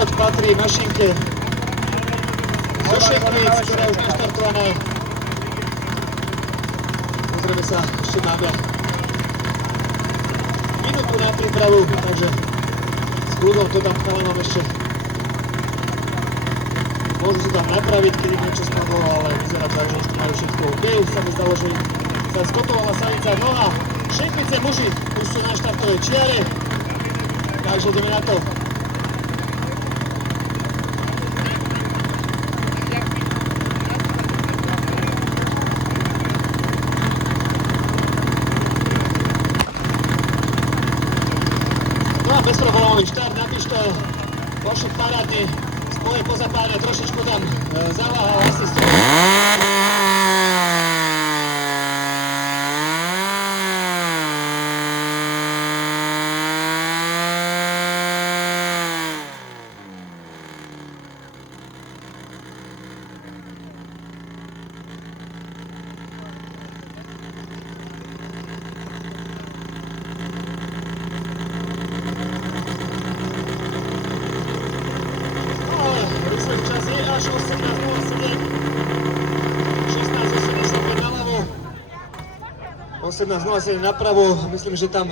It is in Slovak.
Záchod patrí mašinke zo Šechvíc, ktorá už naštartovaná. Pozrieme sa, ešte máme minútu na prípravu, takže s kľudom to tam chalanom ešte môžu sa tam napraviť, keď im niečo spadlo, ale vyzerá tak, že už to majú všetko OK. Sa mi zdalo, že sa skotovala sanica. No a Šechvice muži už sú na štartovej čiare, takže ideme na to. No a bezproblémový štart na pištol, pošli parádne, spoje pozapájane, trošičku tam zaváhal asi čas je až 18.07, 16.85 naľavo, 18.07 napravo, myslím, že tam